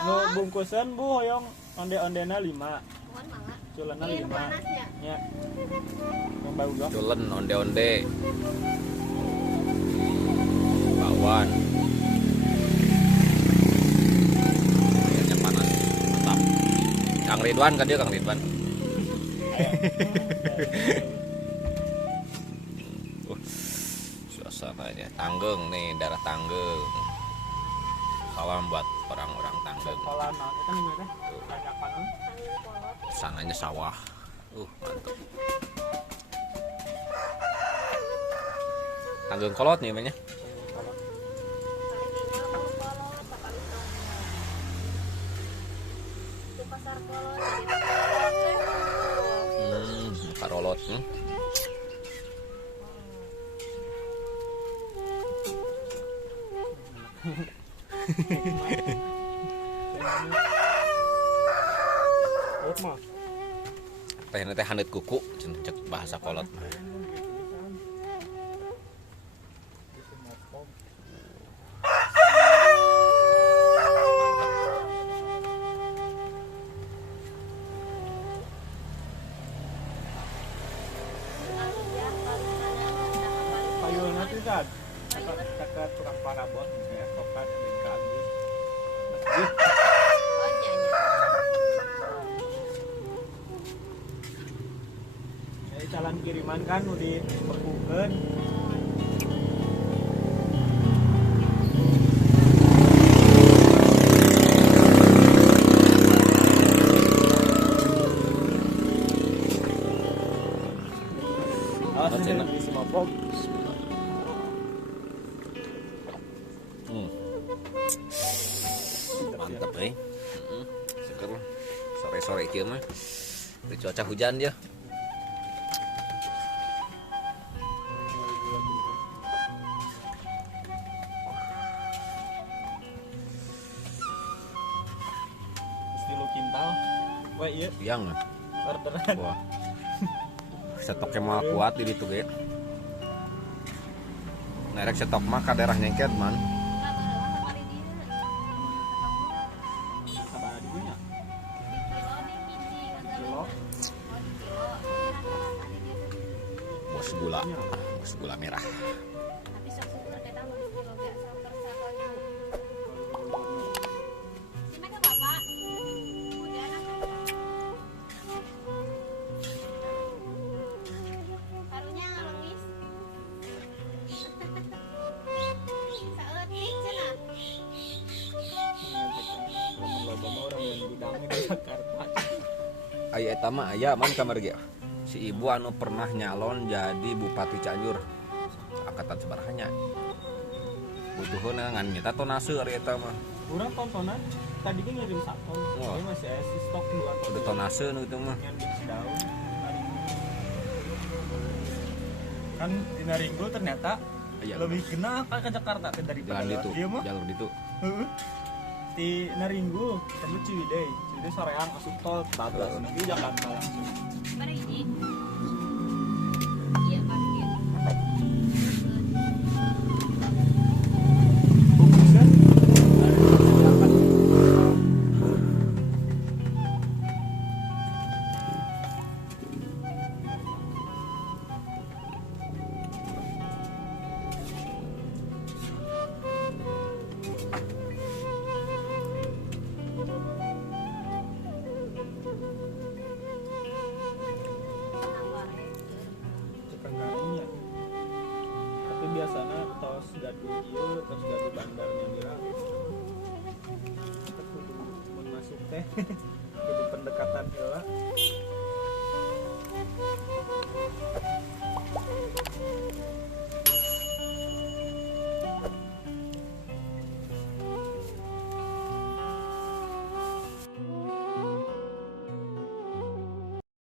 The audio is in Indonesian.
Nu bungkusan Bu hoyong onde-ondena 5. Mohon mangga. Culana Ini 5. panasnya. Ya. Yang bau dong. Culen onde-onde. Bakwan. Airnya panas. Mantap. Kang Ridwan kan dia Kang Ridwan. Suasananya Tanggeng nih, daerah Tanggeng. Salam buat orang-orang Tanggeng. Sekolah naon eta nih teh? Tanyakan. Tangan kolot. Sananya sawah. Mantap. Tanggeng kolot nih namanya. Itu pasar kolot. Jadi kolot. Karolot. Urut mah. Teh teh haneut kuku cek bahasa kolot mah. Payulna teh kan. Kakak tukang parabot ya kokat di Agus. Oh nyanyi. Jalan kiriman kan udah dibekukeun. Awas nih di Simopog. Mantap nih. Seger sore-sore kieu mah. Cuaca hujan dia. Stilu kintal. Wah iya Yang orderan. wah. Stoknya mah kuat di ditu ge. Nerek stok mah ka daerah nyengket man. Sabar dulu nya. Kilo. Bos gula merah. Aya eta mah aya man kamar ge. Si ibu anu pernah nyalon jadi Bupati Cianjur. Angkatan sebarahnya. Butuhun ngan nyeta tonase ari eta mah. Urang tontonan tadi kan ngirim 1 ton. Wah. Ini masih ada stok 2 ton. Udah tonase nu itu mah. Yang di Cidaun. Kan di Naringgo ternyata Aya lebih genah kan ke Jakarta teh daripada jalan ditu. ieu mah. Jalur ditu. Heeh. Di Naringgo sampai Ciwidey. Ciwidey soreang asup tol 14 nanti Jakarta langsung. Pada ini. Iya parkir. Bungkusan. Cekengaringnya. Tapi biasanya tos gaduh ieu, tos gaduh bandar nyamira. Kita kudu mun masuk teh kudu pendekatan heula.